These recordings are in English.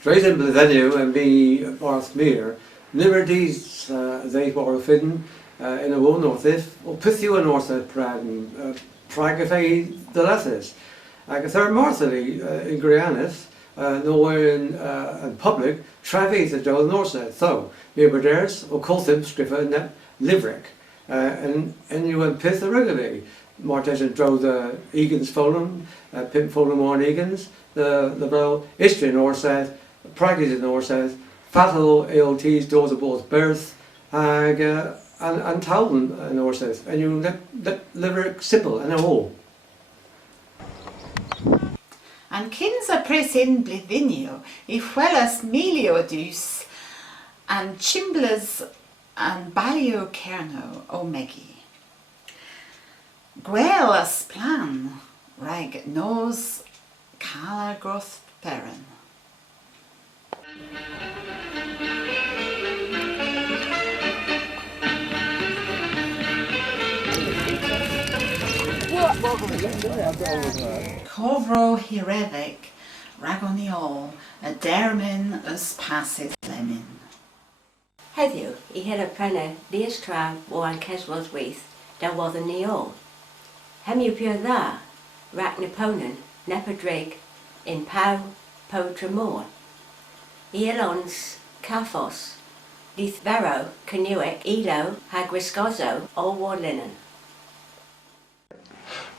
Straight in the venue and be Barth Mere, liberties they were fidden in a one nowyth, or pithu an ortha Prague the letters. Like a third Marthally in Grianus, nowhere in public, Travis the Joel Norset, so, Neighbours, or Coltham, Scriffa, and Liverick, and you went pith the regularly. Martes and drove the Egan's Fulham, Pimp Fulham Warren Egan's, the bro, Istrian Orseth, Prague's in Orseth, Fatal AOT's doors of both birth, and towlen in Orseth, and you let Liverick Sipple and a hole. And kins a presin blidinio, if well as Meliodus, and Chimblers and Balio Kerno o Megi. Gwel as plan, rag nos Cala Gortheren. Covro Kernewek, ragoniol, a dermin us passes lemin. Heddiw, I hyn y prenau, ddies tra o an Kevres Onen, da wodd yn neol. Hemiw pio dda, rac Naponan, nepadrig, in pau, po tremor. I elons, Cafos, dith vero, Kernewek, ilo, hag wisgozo, o war linen.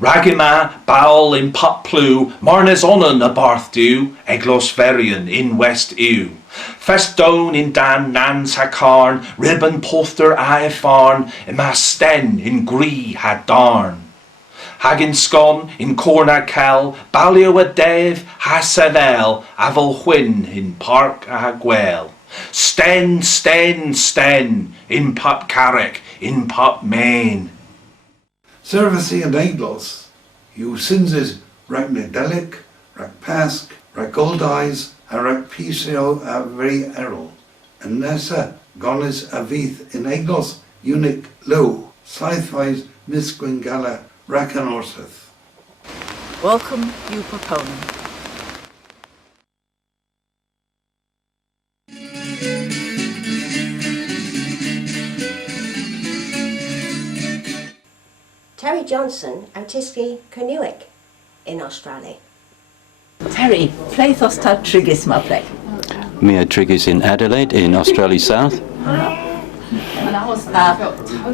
Ragima, Baal in Puplu, Kevres Onen a Barthdew, Gortheren in West Ew. Festone in Dan Nans Hakarn, Ribbon Poster Aefarn, Sten in Gree had darn. Hagin Scon in Corna Cal, Balio a Dev, Hasenel, Aval Hwyn in Park a Gwel. Sten, in Pup Carrick, in Pup Main. Servicey and Eglos, you syns rag Nedelic, rag Pask, rag Gold Eyes, a rag Pisio a very errol, and Nessa Golis a Vith in Eglos, Unic Low, Scythewise Miss Gwingala, Rakan Orseth. Welcome, you proponent. Terry Johnson, autisgi Kernewek in Australia. Terry, pleithos ta trigis ma play. Mia Triggers in Adelaide, in Australia South.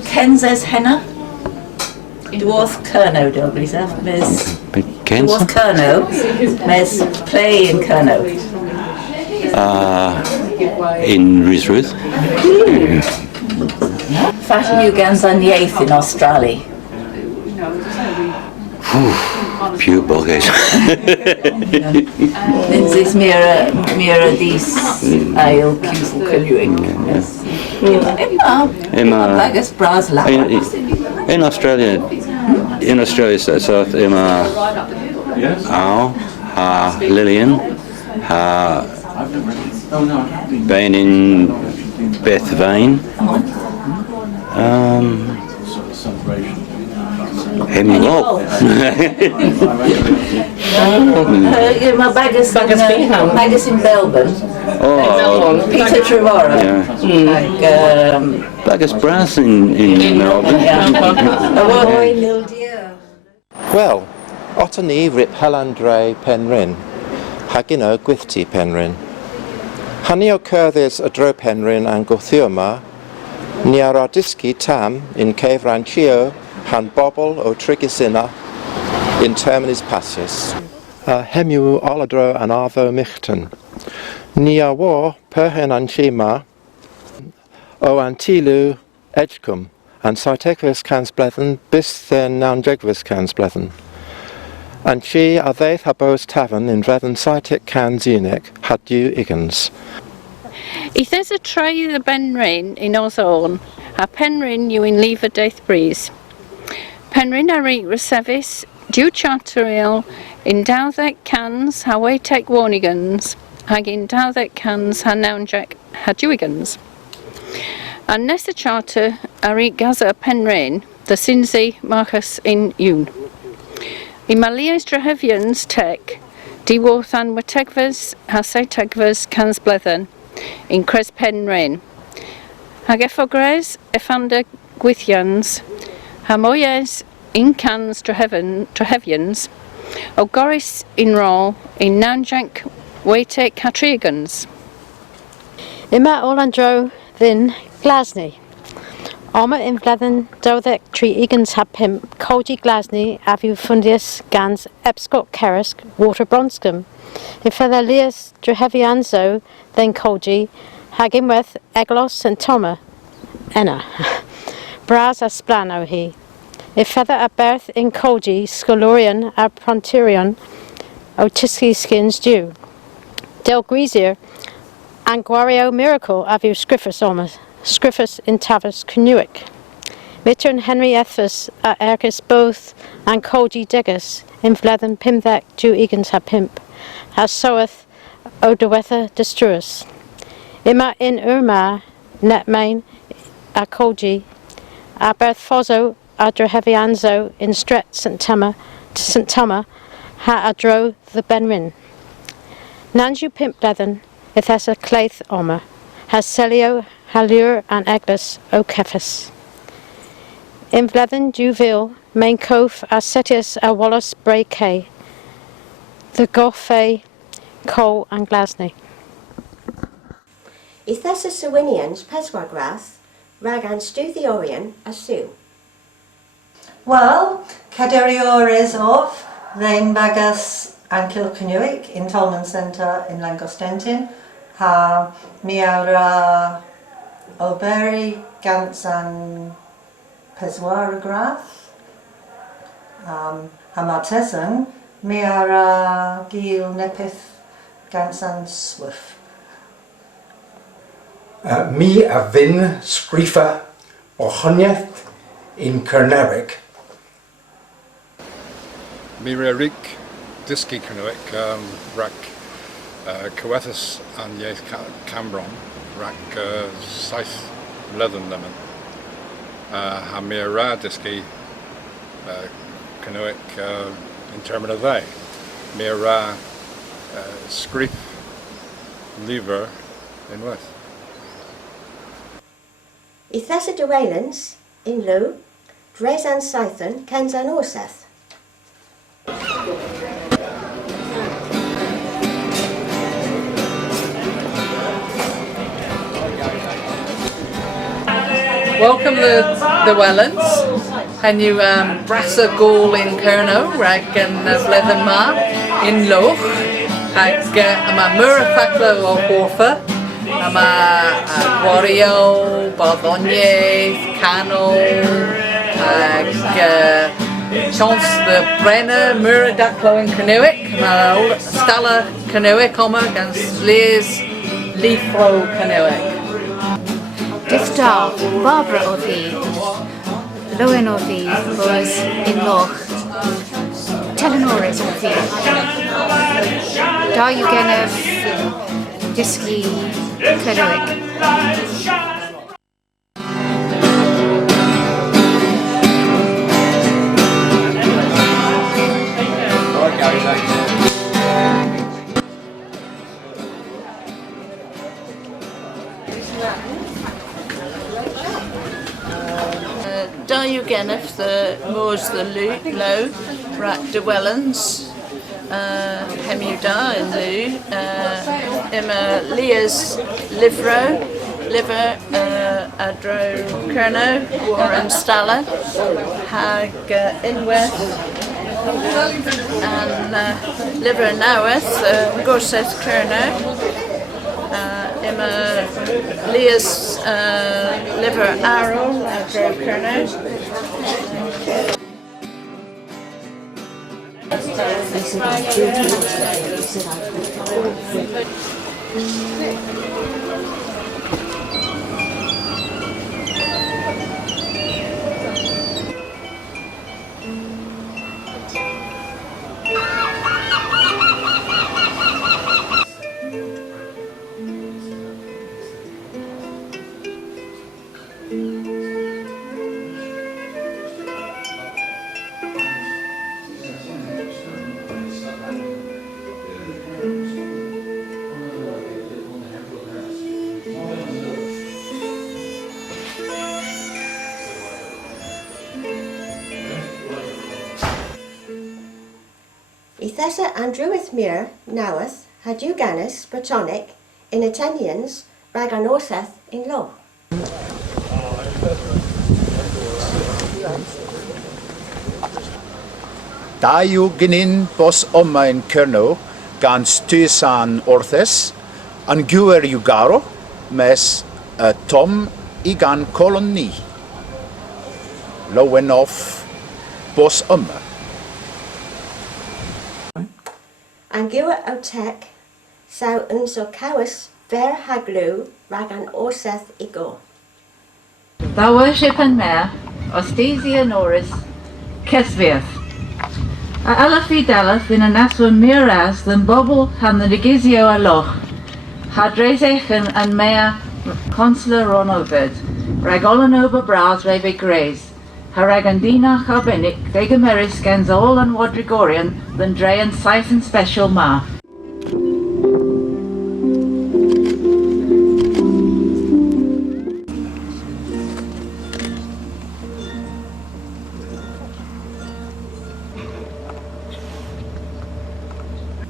Kenzes henna. Dwarf Kerno, Delbrisa. Mes Dwarf Kerno. Mes play in Kerno. In Risruth. Fashion you gans an yaith in Australia. Pew boggers. Lindsay's mira dis ail cusel Kernewek. Emma Bagus Bras la. In Australia South, Emma Ow, Lillian, Bain in Metheven, Pellwolok. My Bagus in Melbourne. Oh, Peter Trevorrow. Yeah. Bagus Brass in Melbourne. Well, Ottani rip Halandre Penryn, Hagino Gwithti Penryn. Hanio Kyrthys a Dro Penryn and Gorthuma, Niaradiski Tam in Kevranchio, Han Bobble o Trigisina in Terminis Passus. Hemu Oladro and Arvo Michten. Nia war Perhen Anchima o Antilu Edgecum and Cytekvis Cansblethen bis then Naundegvis Cansblethen. And she a they habos tavern in Vrethen Cytek Canzinek had you Iggins. If there's a tray the Penryn in Ozorn, a Penryn you in Lever Death Breeze. Penryn a reek Resevis, due charterial, in Dowthek Cans, Hawaii Tech Warnigans, hag in Dowthek Cans, ha Naunjack, ha Dewigans. And Nessa Charter a reek Gaza Penryn, the Sinzi Marcus in Yun. In Malias Drahevians Tech, Diwothan Metheven, Hasai Kevres cans blethen in Cres Penryn. Hag effogres effanda gwithians, hamoyes in cans trehevians, o goris in roll in nanjank waite catrigans. Ima Olandro then Glasney. Oma in Vlethen Dodek Tree Egans have pimp, Koji Glasney, Avu Fundius, Gans, Epscot Kerisk, Water Bronscombe. In Featherlius Drehevianzo, then Koji, Hagimweth, Eglos and Toma. Enna. Bras a splano he. If feather a birth in Koji, Scolorian a Pronturion, Otiski skins due. Del Greasier, Anguario Miracle Avu Scriffus Omas. Scriffus in Tavus Kernewek. Mitter and Henry Ethus at Erkis both and Koji Degas in Vlethen Pimthak Jew Egans ha pimp, as soeth o dewetha destruus. Ima in Urma Netmain a Koji, a Berth Fozo a Drehevianzo in Stret St. Tama ha adro the Benrin. Nanju pimp Vlethen, ithesa Claith Omer, has Celio Halur and Eglis o Kefis. In Vlethen Duville, main Cof as Setius a Wallace Bray K, the Goffey, Cole and Glasney. Ithesa Sewinians Peswagrath, Ragan Stu the Orion a Sue. Well, Caderiores of Rain Bagas and Kernewek in Tolman Centre in Langostentin, ha Miara O'Berry, Gans and Peswaragrath, Hamartesan, Miara Gil Nepith, Gans and Swift. Mi a vin scrifa o honieth in Kernewek. Mirarik Diski Kernewek, Rak Coethus and Yaith Cambron, Rak Scythe Leathen Lemon, Hamira Diski Kernewek in Termina They, Mira Scrip Lever in West. Ithesa de Waylands in Lou, Drazan Scython, Kenzan Orseth. Welcome the Wellens, and you Brassa Gaul in Kerno, Rag and Vlethen Ma in Loch, Hag ama Murathaklo o Horfa, ama Wario, Barthonier, Cano, Hag Chance the Brenner, Muradaklo in Kernewek, Stella Kernewek, against Liz Leafro Kernewek. Diftar, Barbara o fi, Lowen o fi was in Loch, Telenores o fi. Da you genef Diski Kernewek. Da you genef the moors the low, Rak de Wellens, Hemu da in Lou, Emma Leah's Livro, Liver, Adro Kerno, Warren Stalla, Hag Inweth, and Liver Noweth, Gorseth Kerno. Emma Leah's Liver Arrow, Adro Kerno. Ithesa Andrewith Mir, Nowyth, Hadjuganis, Bretonic, in Atenians, rag an orseth in law. Da yw gynnin bos oma in Kernewek gan stysan orthes, an gwer yw garo, mes tom I gan kolon ni. Lowen off bos oma. An gwer autek, saw unso cawys ver haglu rag an orseth I go. Thou worship and mare, Ostesia Norris, Kevres. A alafi daleth in an aswa miras than bobble han the negizio a loch. Hadrezechen and mare consular ronovid. Ragolan over bras rebe graze. Haragandina charbenik, vegameris scans all and wadrigorian than dre and siphon special ma.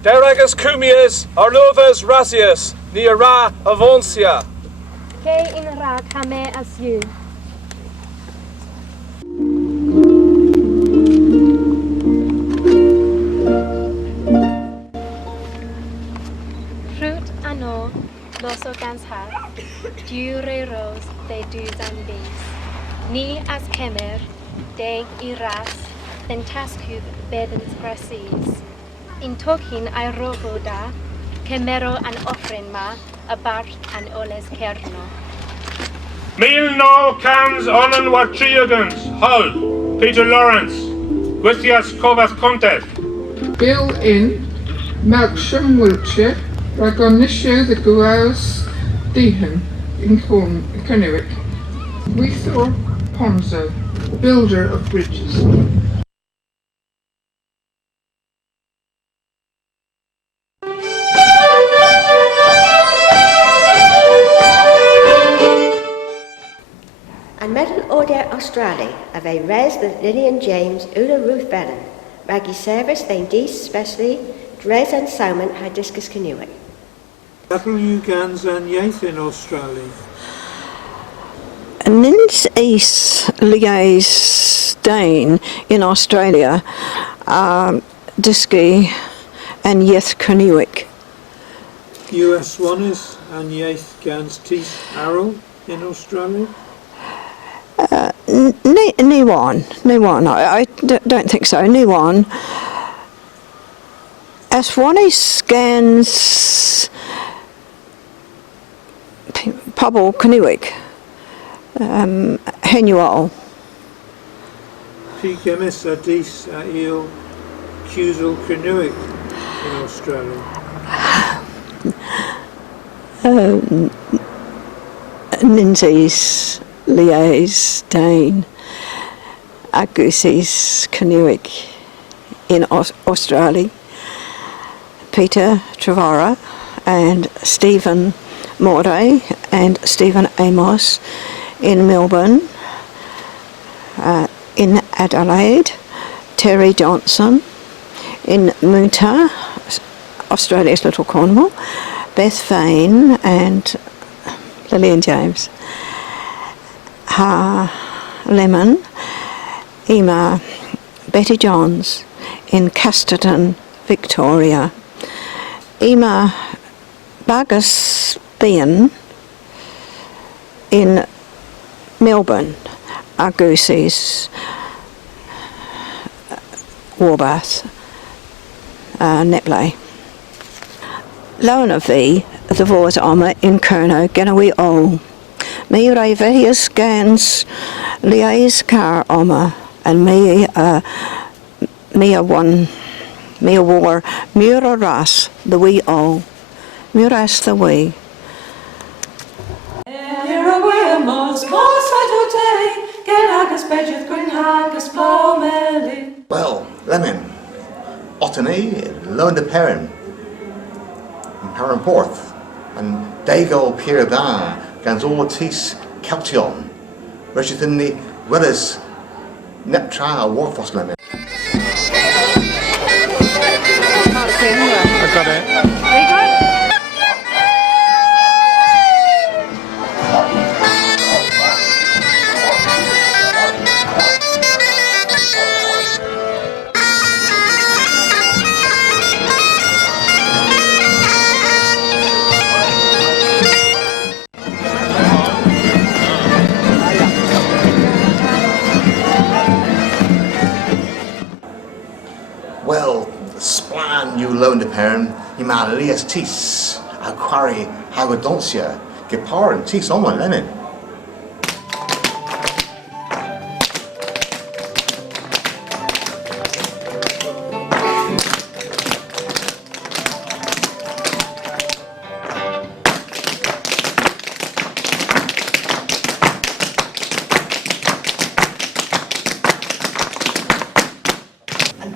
Deragas cumias, arlovas rasias, ni ra avoncia. Ke in rag hame as you. Fruit ano, loso gans hat, dure rose de dus and bees. Ni as kemer, deg I ras, then tasku bedens gracies. In tokin I rogo da, kemero an offrin ma, abart an oles kerno. Milno cans onen war triogans, Hull, Peter Lawrence, Gwithias Covas Contest. Bill in, Melksham, Wiltshire, Ragonisho the Guaus Dehan in Kernewek. Weithor Ponzo, builder of bridges. An medal order Australia of a res the Lillian James Ula Ruth Bellin, raggy service they dis specially dres and salmon hibiscus Kernewek. W gans an iaith in Australia. Nins is liaise Dane in Australia, Disky and Yeth Kernewek. US one is an iaith gans teeth arrow in Australia. Ni one. I don't think so. Ni one. As one is scans Pabble Kernewek, Henual. Pikemis adis a eel Cusel Kernewek in Australia. Ninsies liaise Dane, Agusis Kernewek in Australia. Peter Trevara and Stephen Morday and Stephen Amos in Melbourne. In Adelaide, Terry Johnson in Muta, Australia's Little Cornwall, Beth Vane and Lillian James. Lemon, Emma, Betty Johns in Casterton, Victoria. Emma Bargus Bean in Melbourne, Argusi's Warbath, Nepley. Lona V, the Vors Armour in Kerno, Genawi O. Me Ravehius Gans Liaise Car Armour and me a war Mura Ras the wee O. Muras the wee. Well, Lemon, Ottany, Lone Perrin, and Perrin-Porth, and Dago Pier Da, Gans Ortiz Celtion, Rishithin the Willis, Neptra Warfos Lemon. Well, splan you loan the parent, you ma lias tis, a quarry hagodonsia, gepar and tis on one lemon.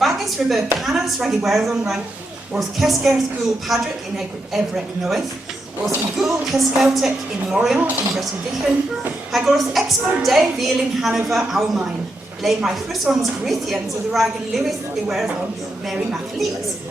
Bagis river canas ragi werddon rag wrth Cesgert Gŵl Padric in Evrec nowyth, wrth Gŵl Cesgeltic in Morion in Metheven, hag wrth Expo de Fiel in Hanover Almain, le mae Chrysons Grithians of the rag in Lewis i werddon Mary Macalees.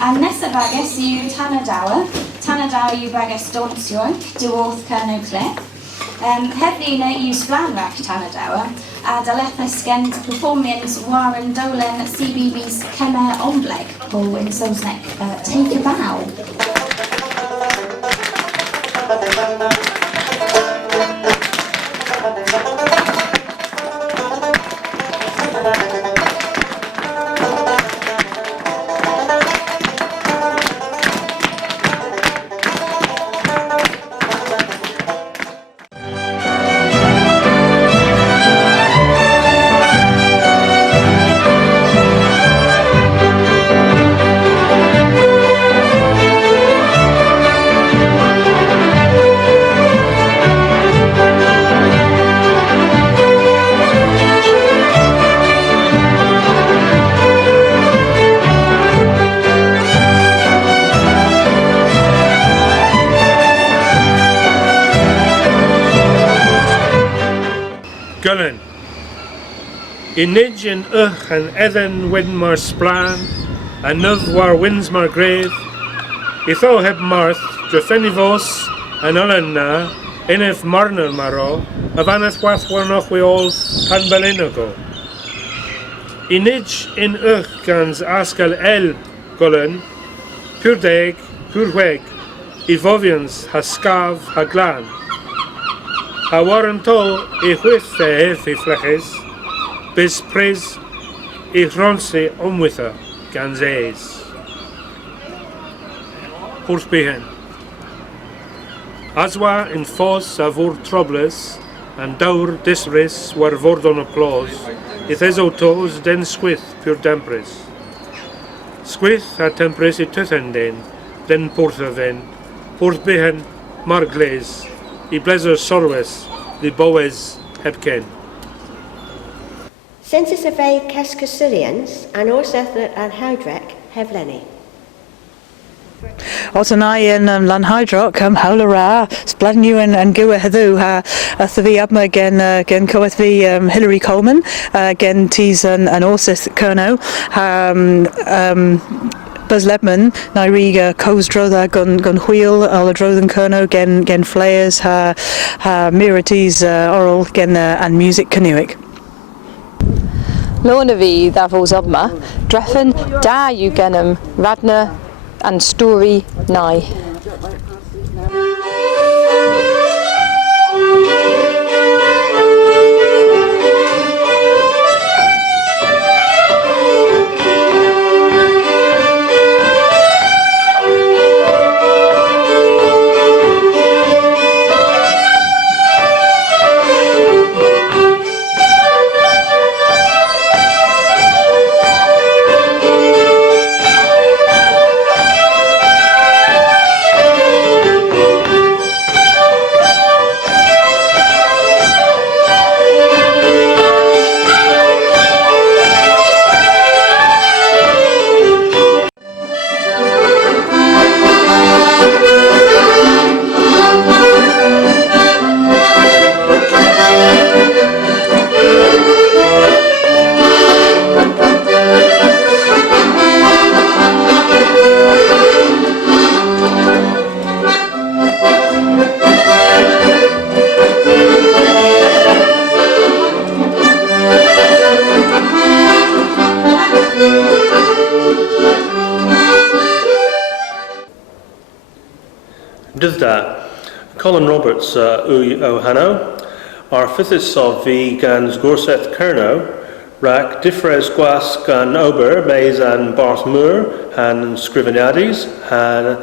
A nesaf agos yw Tanadawa yw bagos donsioink, dywodd Kernewek. Heddi yna yw sblanrach Tanadawa, a dalethus gen performance waren towlen CBB's Kevres Onen o in Saesneg, Take a Bow. Gullen. Inij in uch and edden win mar splan, and nuv war wins mar grave. Itho heb marth, drefenivos, and ullen na, inif marnel maro, avaneth wath warnoch we all can belinago. Inij in uch gans askel el Gullen, pur deg, pur weg, ivovians ha scav ha glan. Ha warren tol I chwyth e heth I fleches, bis pres I chronsi omwytha gan zees. Wrth bihen. Aswa in fos a fwr trobles, and dawr disris war fordon applause, ith ezo tos den sgwyth pur dempris. Sgwyth a tempris I tythen den pwrtha fen, pwrth bihen mar gles, I bleser sorwes, the bowes hebken. Census of a Cascasilians and also and Hydrec have Lenny. Otanayan Lanhydrock Howler Ra Spladnu and Gua Hedhu Thavi Abma gen Coeth V Hilary Coleman gen Tees and Orsith Kerno Buzz Lebman Nairiga Coesdro gun wheel Aladro Kerno gen Flayers Mirates Oral gen and music Kernewek. Lornavi Davos Obma Dreffen Da Eugenum Radna and Story Nye. Dydda, Colin Roberts Ohano, our fifths of the gans Gorseth Kerno, Rac Difres Gwas gan Ober, Mays and Barthmur, Han Scrivenadis, Han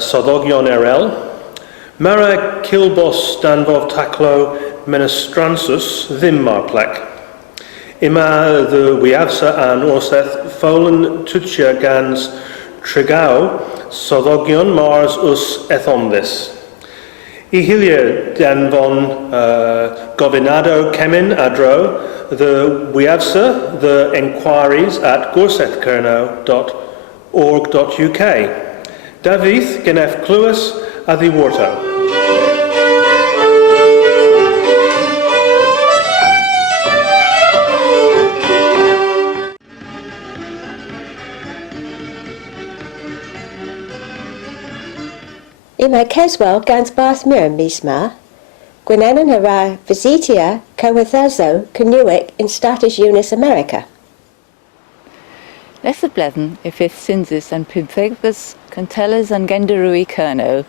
Sodogion Erel, Mara Kilbos Danvov Taklo Menestransus Vimmarplek. Ima the Wiavsa and Orseth Folen Tutia gans Trigau, Sodogion Mars us ethomdis. Ihilia danvon Govinado Kemin Adro, the Wiavsa, the enquiries at gorsethkerno.org.uk. Davith Genef Cluas Adhiwarto. Ima Keswell gans Barthmur misma, Gwynenan hara visitia Kernewek Kernewek in Status Unis America. Lessa bledden if ith synsis and pymphegus cantellas and genderui kerno,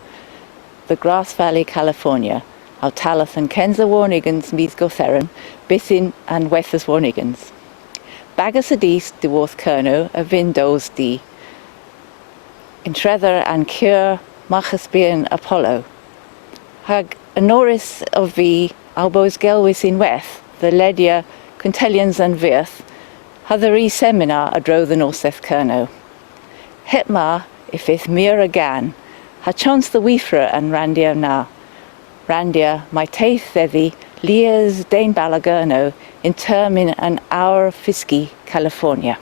the Grass Valley, California, Autalath and Kenza warnigans meets Gortheren, Bissin and Wethas warnigans. Bagas adis de worth kerno a vindos di. In Trether and Cure Machaspian Apollo. Hag Anoris of the Albos Gelwis in Weth, the Ledia, Contellians and Virth, Hathari Seminar adro the Norseth Kerno. Hitma ifith mir again, ha chance the Weefra and Randia na. Randia, my taith thethi, Lias Dane Balagerno, in termin an hour Fisky, California.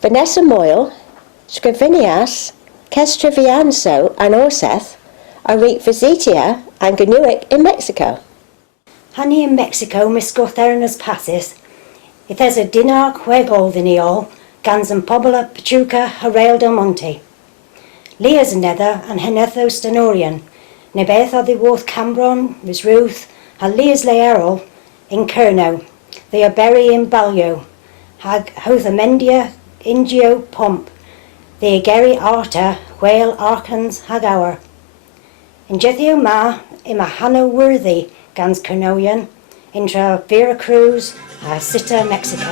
Vanessa Moyle, Scrivinias, Kestrivianso and Orseth are reek Visitia and Kernewek in Mexico. Honey in Mexico, Miss Gortheren passes. If there's a dinar huegol in all, Gans and Pobla, Pachuca, Harel del Monte. Leah's nether and Henetho Stenorian, Nebeth of the Worth Cambron, Miss Ruth, and Leah's Leerol in Kerno. They are buried in Balio, Hag Hothamendia, Ingio Pomp, the Geri Arta, Whale Arkans Hagauer. In Jethio Ma, Imahano Worthy, Gans Kernoyan, intra Veracruz, Cita, Mexico.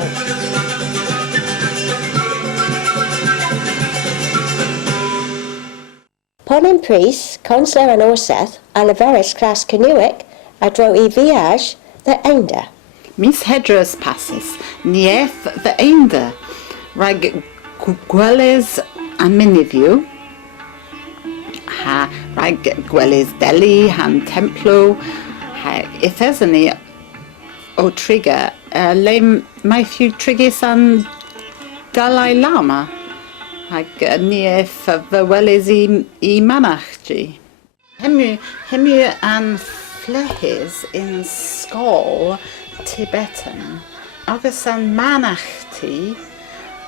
Ponin Priest, Consular and Orseth, Alaveris class Kernewek, adro I viage, the Enda. Miss Hedras passes, Nieth the Enda, Rag Gweles a Minivu, ha Rag Gweles Delhi, Han Templo, ha Ithesani o Trigger, Lem Matthew Trigis and Dalai Lama. Hag nief the Weles I Manachji. Hemu and Flehis in Skol, Tibetan, August and Manachti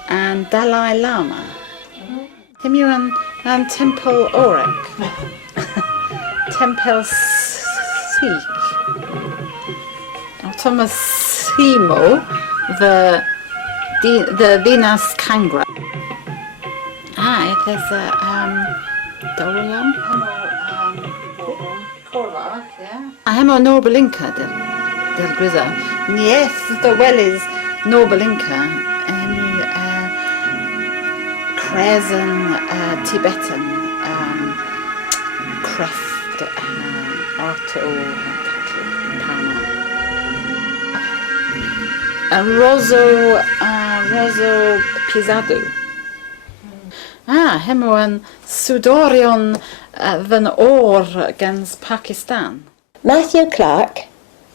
and Dalai Lama. Hemu and Temple Orek. Temple Sikh. Thomas Simo, the Dinas Kangra. There's a towlen. I am a Norbelinka del Griza. Yes, the well is Norbelinka and Kresen Tibetan Creft Arto Roso Pisado. Hemwan Sudorion van Or against Pakistan. Matthew Clark,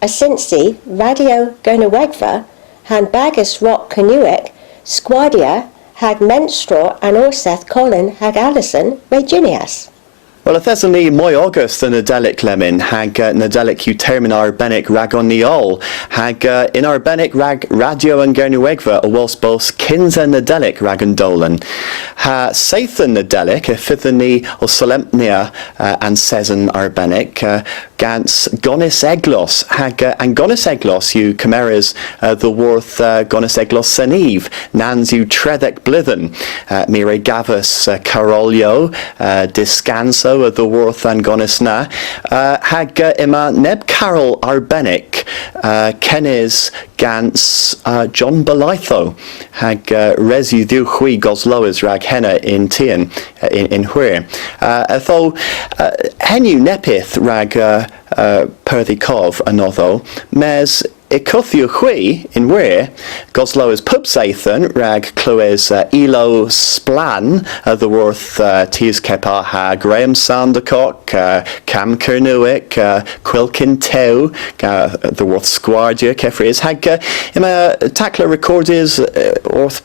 a Cincy, Radio Kernewek, Han Bagus Rock Kernewek, Squadia, Hag Menstraw and Orseth Colin Hag Alison, Reginias. Well, if there's only moi August the Nadelic Lemin, hag Nadelic u termin arbenic rag on niol, hag in arbenic rag radio and Kernewek a walsbos kinza Nadelic rag and dolen. Ha Sathan Nadelic, a fithani or solemnia and season arbenic, gans gonis eglos hag and gonis eglos you chimeras the worth gonis eglos seniv nans you tredek blithen mire gavus carolio discanso the worth and gonis na hag ima neb carol arbenic kenis gans John Belitho hag resu du hui gosloas rag henna in Tian in Hwyr. Though henu nepith rag perthicov anotho mes icuthiu hui in Hwyr gosloas pubsathan rag clywes elo splan the worth tis kepa ha Graham Sandercock Cam Kernewek Quilkin Tew the worth squardia Kevres hag ima tackler recordis orth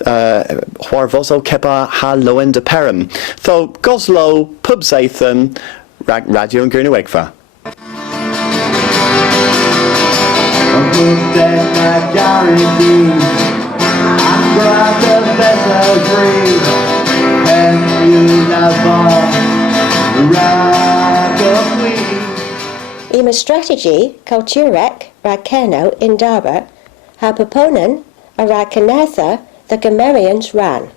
Huarvozo kepa ha loen de perim. Tho Goslo pubsathan radio and Kernewek. Ima strategy culturek rag Kerno in Darber ha proponen a rag Kernetha the Gamerians ran.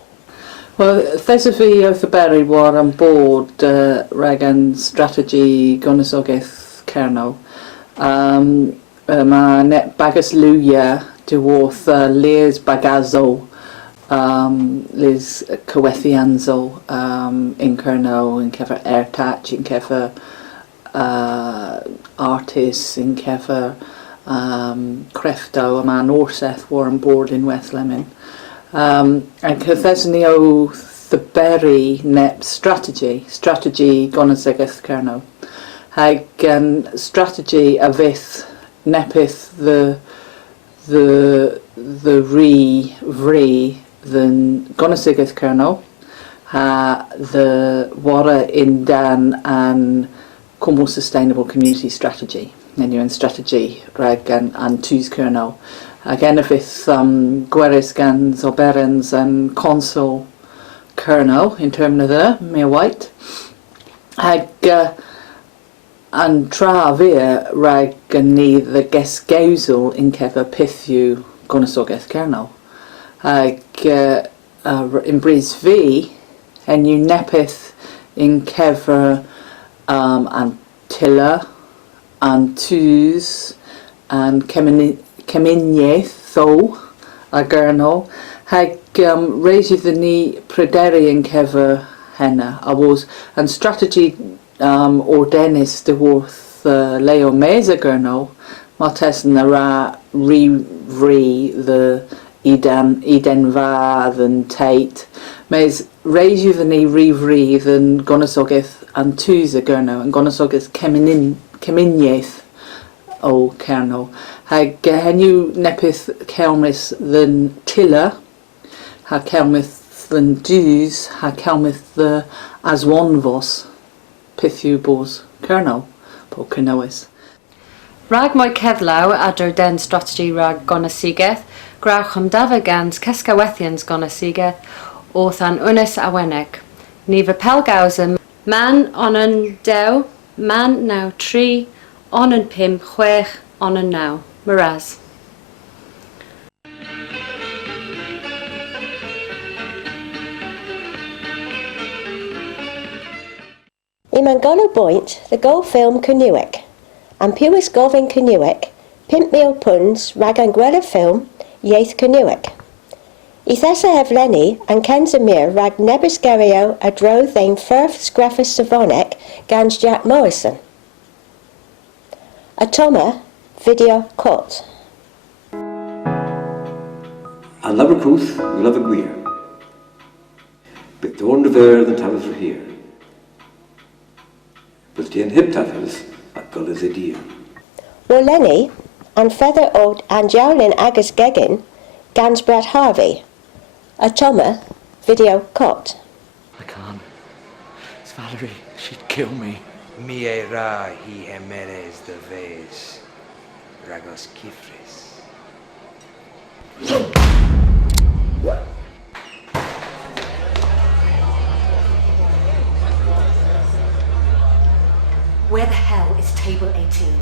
Well, there's a video of the Berry war on board Reagan strategy Gonisogeth Kerno. Ma net bagus luya dwarth Liz Bagazo Liz Kowethianzo in Kerno in Kefer Airtach in Kefer artists in Kefer Crefto a man Orseth war on board in West Lemon. And Cathesnio the Berry net strategy Gonisegeth Kerno hag strategy avith nepith the vri than Gonisegeth Kerno ha the Wara in Dan and Como Sustainable Community Strategy and strategy rag and Tus Kerno. Again, if it's Gwerisgans, Oberens, and Consul Kerno in terms of the mere white, hag and Travir rag ni the Gesgausel in Kever Pithu Gonisogeth Kerno. Hag in Breeze V, and you nepith in Kever and Tilla and Tus and Keminyeth tho a gernal hag raised the knee prederi in Kever henna I was and strategy ordenis de worth Leo Mesa gernal Martes na ra re the Eden va than Tate mes raise you the knee re than Gonisogeth and Tuza gernal and Gonisogeth Keminyeth o Kerno. Hag henu nepith kelmis than Tilla, ha kelmith than Dews, ha kelmith the Aswanvos, pithu bos Kerno, po Kernewes. Rag moi Kevlau adder den strategy rag Gonisegeth, grauchum davagans Keskawethians Gonisegeth, orth an unis awenek. Neva pelgausen, man onen dew, man now tree, onen pim chwech, onen now. Miraz. In Mangolo Point, the goal film Kernewek, and Pewis Govin Kernewek, Pimp Meal Puns, Rag and Gwella film, Yaith Kernewek. Ithesa Evleni and Kenzamir Rag Nebisgerio Adro Thane Firth Screffus Savonek, Gans Jack Morrison. Atoma, video caught. An Labercouth, we love a Gweer. But the one of air the towels are here. But the hip towels, at gull is a deer. Well, Lenny, and Feather Old and Jowlin Agus Geggin, Gans Brad Harvey. Atoma, video caught. I can't. It's Valerie. She'd kill me. Mi ra hi emeres de vez. Ragos Kifres. Where the hell is table 18?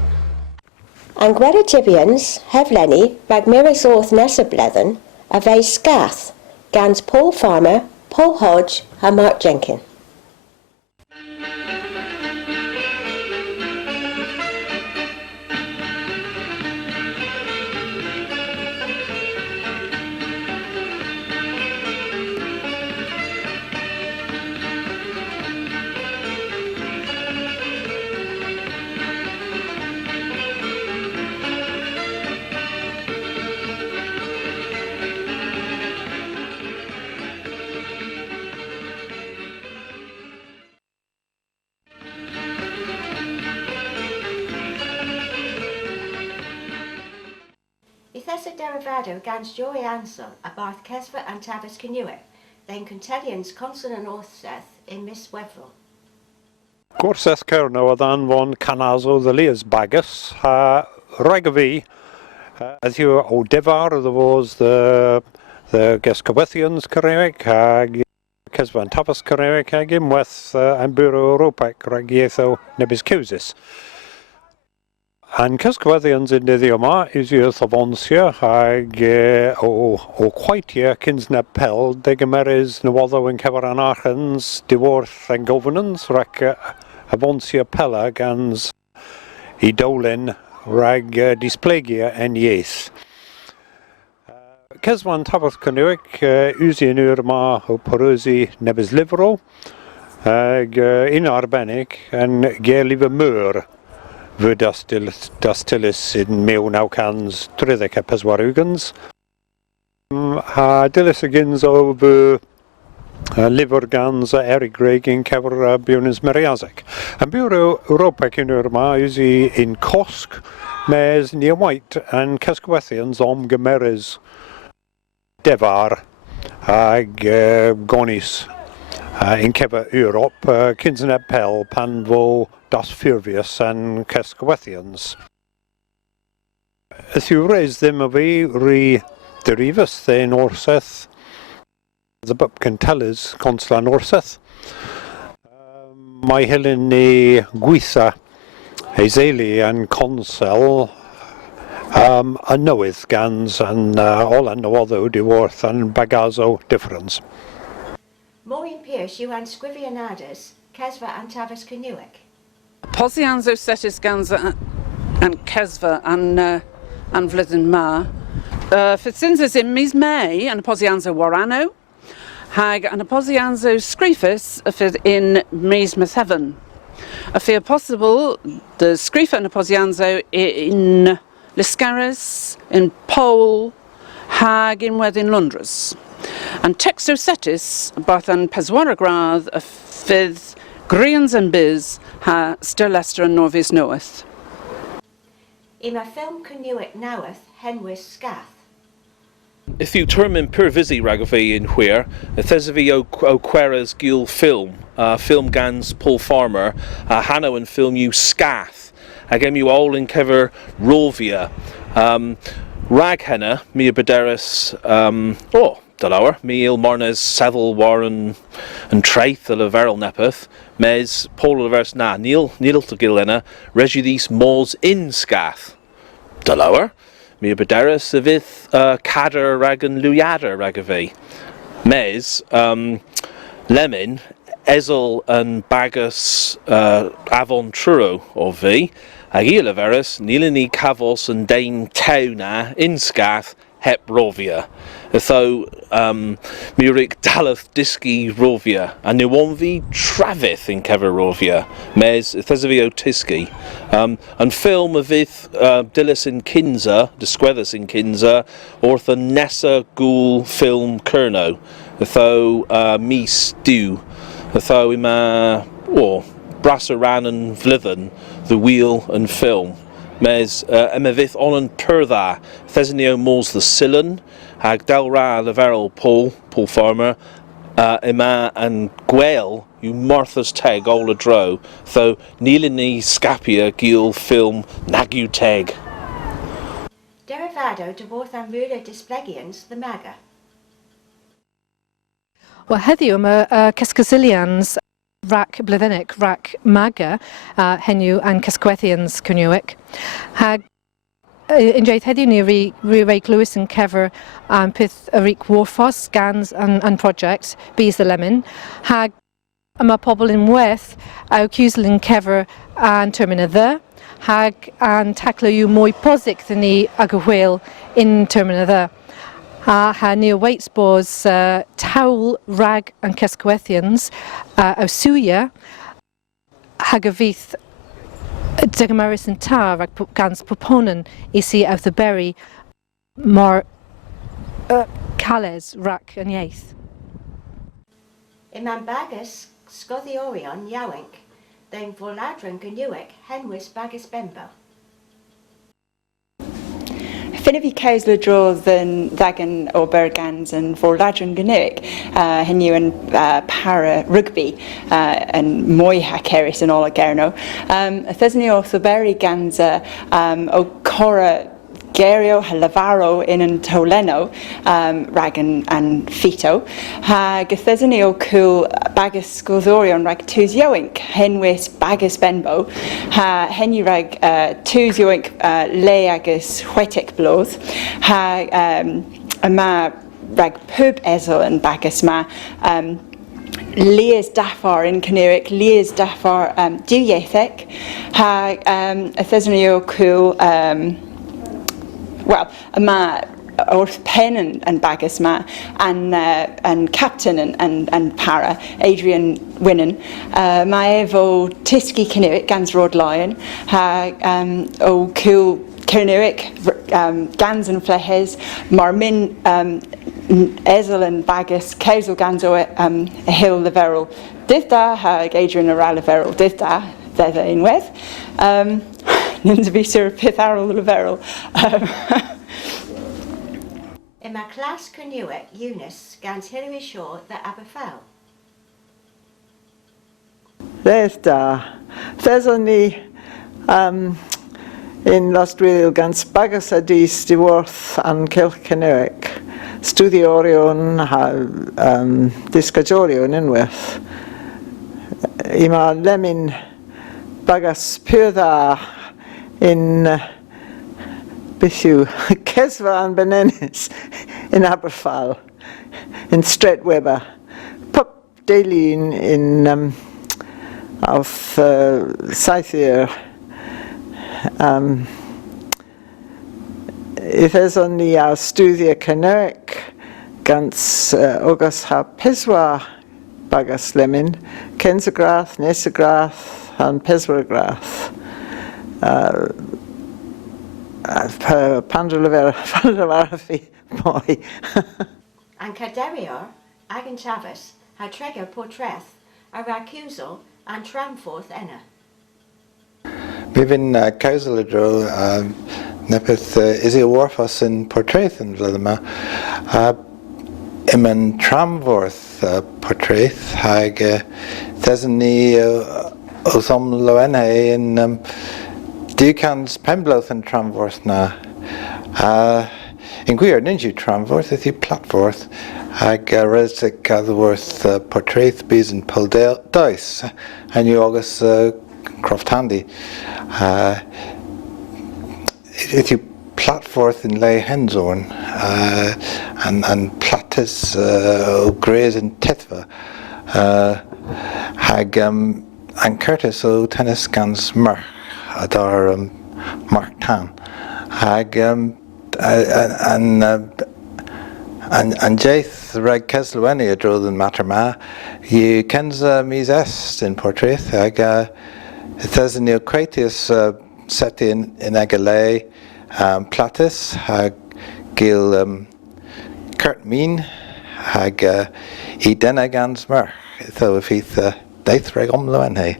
An gweda tibians, heflenni, rag miris orth nesa blethen, a ve scath, gans Paul Farmer, Paul Hodge, and Mark Jenkin. Ithesa derivado gans Joy Ansel, a Barth Kesva and Tavis Kernewek, then Contelians consonant Orthseth in Miss Wefrel. Gorseth Kernewek dan von Canazo the Leas Bagus, Regavi, as you o Devar, there was the Geskowethians Kernewek, Kesva and Tavis Kernewek, Hagim with Amburo Europek, Regietho Nebiscusis. And Keskowethians in the idioma is youth of Onsia, o quite kinsnep pel, degemeres Nawatho and Keveranachens, Diworth and governance, rec Avonsia pella gans towlen rag dysplagia and yes. Keswan Tabath Kernewek, Usian Urma, o Perusi nebes livro, in Arbenic, and Gerlive Mur. Vu dastilis in mewn aukans tridec peswarugans. Ha dilis agins o vu livergans Eric Gregin Kever Bunis Meriazek. And Bureau Europec in Urma usi in Kosk, mes near White and Keskowethians gemeres Devar ag Gonis. In Kever Europe, Kinsenet Pel, Panvo, Das Furvius and Keskowethians. As you raise them away, derivus the Norseth, the Bupkin Tellers, Consular Norseth. My Helen Guisa, Hazeli and Consul, a nowyth gans and all and no other Diworth and Bagazo difference. Maureen Pierce, you and Scrivianadas, Kesva and Tavis Kernewek. Posianzo setis ganza and Kesva and Vlidden Ma. Fitzinzis in mis May and Posianzo Warano. Hag and Posianzo Scrifis in mis Metheven. A fear possible the Scrifa and Posianzo in Liscaris, in Pole, Hag in Wed in Lundras. And texto setis, both an Peswaragrath, a fifth, Grians and Biz, ha Stirlester and Norvis Nowyth. In my film Kernewek Nowyth, Henwis Scath. If you term in pur visi ragavi in where, a thesavi o queras gil film, film gans Paul Farmer, Hanno and film you Scath, again you all in Kever Rovia, Raghenna, Mia Baderis, Dalower, Meal Marnes, Seville, Warren, and Traith, the Leverel Nepeth, Mes, Paul Levers, Neil to Gilena, Regidis Mos in Scath. Dalower, Mia Baderis, Savith, Kader, Ragan, Luyader, Ragavi. Mes, Lemin, Ezel, and Bagus, Avon Truro, or V, Agilaveris, Nilini Cavos, and Dane Tauna, in Scath, Hep Rovia. Though Murik Dalath Diski Rovia and Niwonvi Travith in Kever Rovia, Mes Thesavio Tiski, and film of it Dillis in Kinza, Disquethas in Kinza, or the Nessa Ghoul film Kerno, though me stew, though ima or Brassaran and Vlithen, the wheel and film. Mes emavith on and pertha, Thesnio Mors the Sillen, Hag Dalra Leverel Paul Farmer, Emma and Gwael, you Martha's Teg, Ola Dro, though Neelini Scapia Gil film Nagu Teg. Derivado to both Amrula Dysplegians, the Maga. Well, heddiw mae Cesgazilians rac blyddenig rac maga henw and Casquethians Kernewek. Hag in jaith heddiw ni reig Lewis and Kever pith a reek warfos gans and project bees the lemon. Hag yma pobl in weth au cusel in Kever and termina the. Hag and taclo yw mwy posic than ni ag y whale in termina the. Ha ni waits bos tawl rag and Casquethians au suya hag a fydd Degamaris and tar rag gans proponen isi out the berry mar cales rac and yaith. In man bagus sgoddi orion iawink, then voladran Kernewek henwys bagus bembo. Finnevi Kausler draws than Dagan or Bergans and Voladran Kernewek, Henu and Para Rugby and Moyha Keris and all a Gerno. Thesni also Berry Ganza o Cora Gerio Halavaro in and Towleno, Ragan and Fito. Gathesani o cool bagus Gortheren rag twos yoink, henwis bagus benbo. Henu rag twos yoink lay agus whetic blows. A ma rag pub ezel and bagus ma. Leas Dafar in Kernewek, Leas Dafar Duyethek. A Thesani o cool. Well, ma wrth pen and bagus ma and captain and para Adrian Winnan ma efo tisgi Kernewek gans Rod Lion o cool Kernewek gans and flehes marmin ezel and bagus causal gans o hill leverel dithda hag Adrian Oral leverel dithda thedda unweth Nins be sir pitharol leverel. In my class Kernewek Eunice gans Hilary Shaw the Aberfell. There's there's only in Lost Wheel gans bagus adis diworth and Kernewek. Studio Orion discajorion in with. Ima lemon bagus pyrda in Bishu, Kesva and Benenis in Aberfall, in Stretweber, Pup Daily in of Scythier. It is only our studia Kernewek, Gans August ha Peswa Bagas Lemon, Kenzagrath, Nesagrath, and Peswagrath. Pandravarafi boy. And Caderior, Agan Chavis, ha Trega Portreth, a Racuso, and Tramforth Enna. Bivin Kausaladro, Nepeth Izzy Warfos in Portrait and Vladimir. Iman Tramvorth Portrait, Hag Thesany Osam Loene in Dukans Pembloth and Tramvorth na. In Gwir Ninju Tramvorth, if you Platforth, Hag Resik Otherworth Portrait Bees and Pull Dice, and you August Croft Handy. If you Platforth in Lay Henzorn, and Plattis Grays in Tethva, Hag and Curtis o Tennis Gans Merch. Adar Mark Tan, Hag and Jaith Reg Keslueni a draw than matter ma. You kenza mis est in portrait. Hag it says in Neocratius set in Egale Platis Hag Gil Kurt Mean Hag Edenagans Mer. So if he's Daith Reg Omloenhe.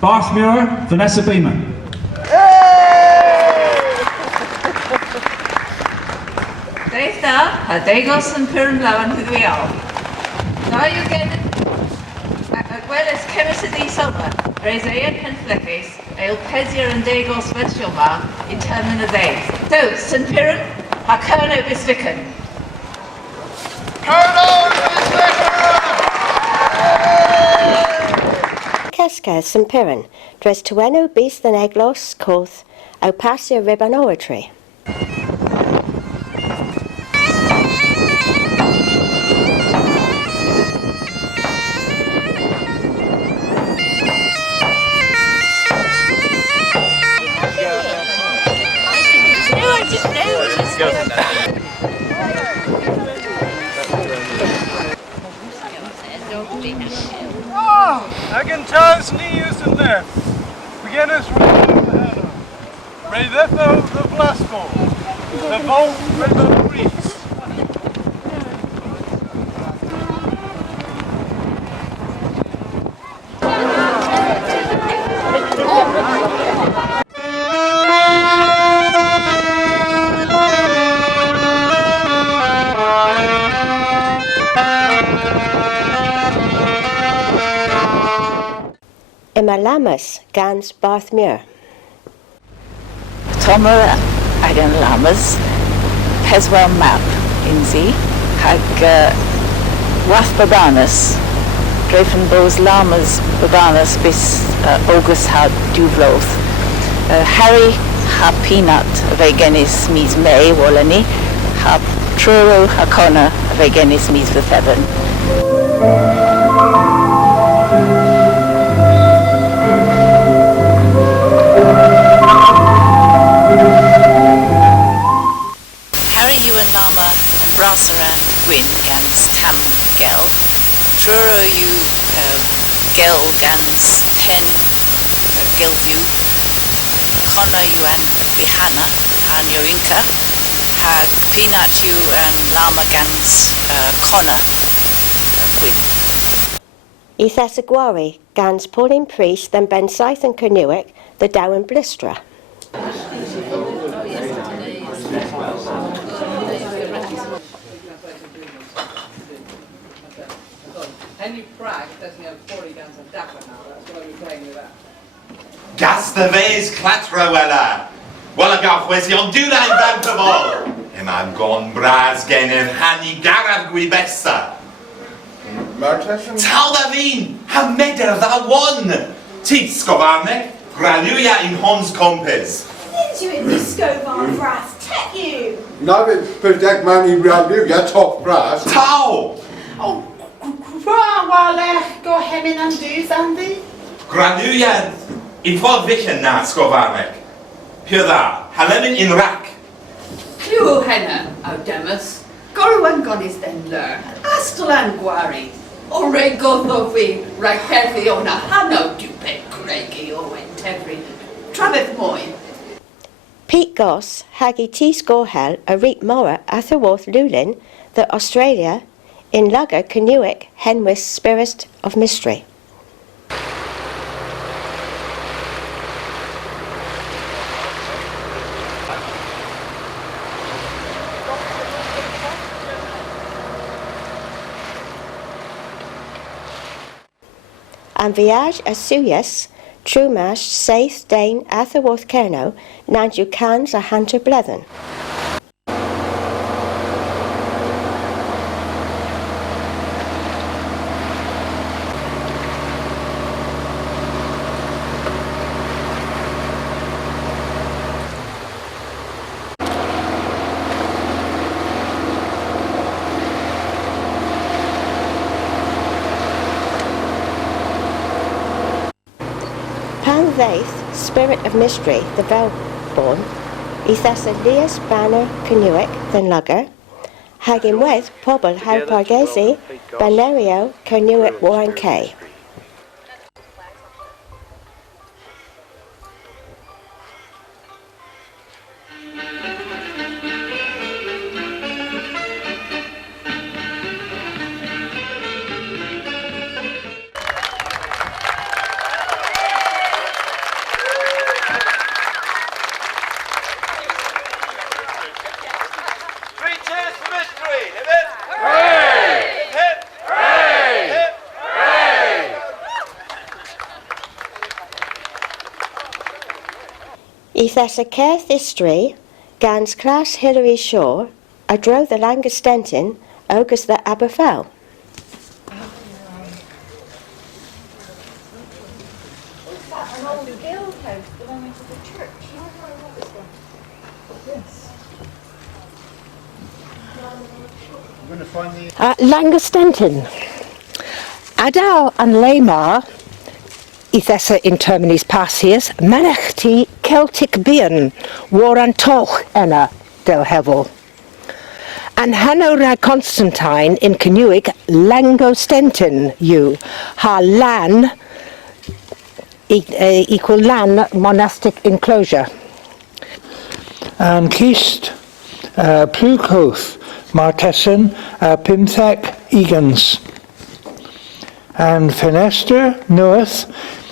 Barthmuir, Vanessa Beeman. Deitha, a deigos yn pyrn lawan hydwiol. Na yw gen gweld ys Kevres y di sylfa, reis eir penflegus, eil pedi'r yn deigos fedsiol ma i termyn y ddeith. Do, sy'n pyrn, a Kernewek bisfican. Kesca St. Piran, dres tueno bis than eglos coth, au passia ribanoetry. Hagen tas ni ysyn there. Begin us Reidetho the Blasco. The Vault River Breeze. Imalamas gans Barthmuir. Tomer ag an lamas, peswar map inzi, hag wath babanus, dreifn bos lamas babanus bis August ha duvloth. Harry ha peanut vegenis mis May wolani, ha truro ha conna vegenis mis Metheven. Gortheren gwyn gans tam gel. Truro yw gel gans pen gelfiw. Conna yw an bihana an ynter. Hag peanut yw an lama gans conna gwyn. Ethes Agwari gans Pauline Priest then Ben Saith and Kernewek the Dowen Blistra. Henry Prague doesn't have 40 guns on Dapper now, that's why we're playing with that. Gas the vase clatrawella. Well, I got where's yon do that in Bantable. Him I'm gone bras gen in Hanny Garab Guibessa. Towlen, ha medder that one. Teeth Skovarnek, Graluja in Hons Compes. You in the Skovar brass, tech you! No, it's Perdek Manny Graluja, top brass. Tow! Oh, well, go hem in and do something. Graluja in Fod Vichen na Skovarnek. Pure that, Halemin in Rack. Clw henna, Awdemus. Gorwan gonis den lur. Astolan gwari. O re goddo fi, rhaid heddi o'na hanno dupe gregi o entefri. Trafedd mwy. Pete Goss hagi tis gohel a reap mora atherworth lulin the Australia in Lugger Kernewek Henwis Spirit of Mystery. And viage a suyas, trumash, saith Dane, Atherworth Kerno, Nanju Cans a Hunter Blethen. Pan Vaith, Spirit of Mystery, the Velborn, Ithas Elias Banner Kernewek than Lugger, Hagin with Pobble Harpargesi, Banerio Kernewek Warren K. Ithas a Kerth Istri, Gans Class Hilary Shaw, a dro the Langastentin, Ogus the Aberfell. Langastentin. Adal and Lamar, Ithesa in terminis passius, Menachti Celtic Bian, war an toch enna del hevel. And Hanno Constantine in Kernewek, Langostentin you, ha lan equal lan monastic enclosure. And Kist, Plukoth, Martessen, Pimthek, Egans. And Fenester, Nowyth,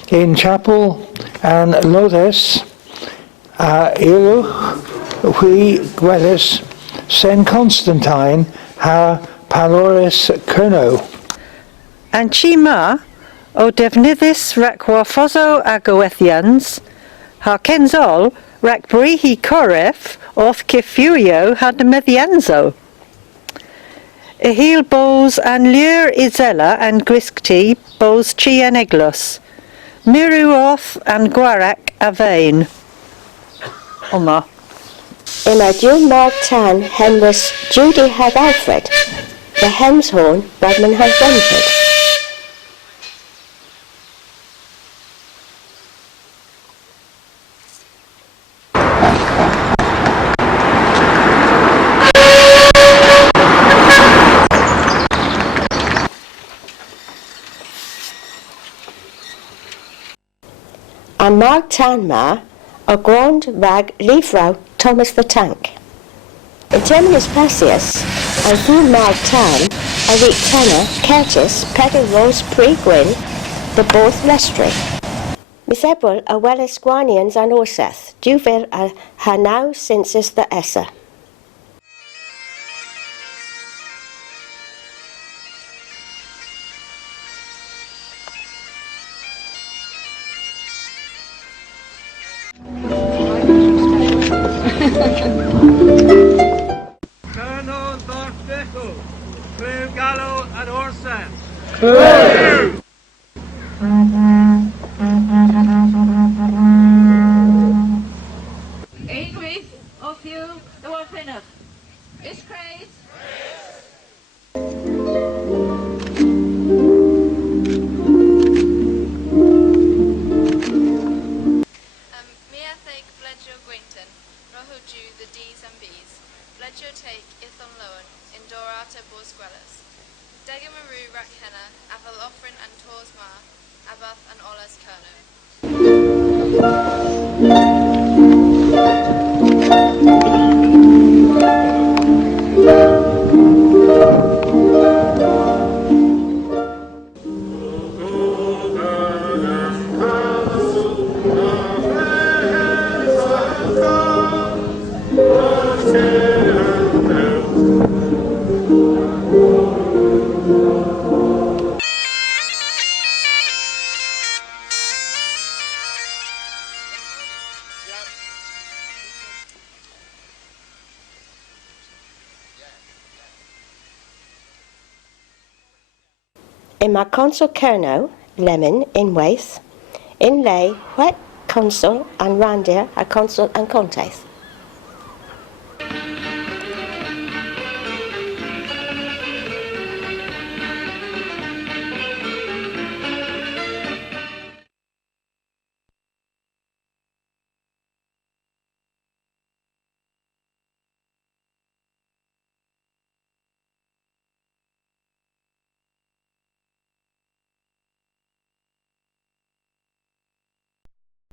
in Chapel and Lothes, Iluch, Hui Gwedhas, Sen Constantine, ha Paloris Kerno. And Chima, o defnyddus rec warfoso a Goethians, ha kenzol rec brihi coref oth cifurio had meddienzo. Ehil bos an lure izella and griscti bos chi en eglus. Miru oth and guarac a vein. Oma. Emma June Mark Tan Henris Judy Hag Alfred, the Hemshorn Badman Hag Benford. And Mark Tanma, a grand rag Leafrow Thomas the Tank. In terminus passius, and through Mark Tan, a week tenor, Curtis, Pedal Rose Pre-Gwyn, the both Lestry. Mithebul a Wellis Guanians and Orseth, Duvil a Hanau Sinces the Essa. Colonel Thorsteco, Clew Gallo and Orson. Clew! Eagwith of you, the one pinner. Is craze. Metheven Bledjo Gwynton, Roho Jew the D's and B's, Bledjo take Ithon Lowen, Indorata Borsquellas, Degamaru Rakhenna, Aval Offrin and Torsma, Abath and Olas In my consul Kerno, Lemon, in Waith, in Lay, Wet Consul and Randir, a consul and Contaith.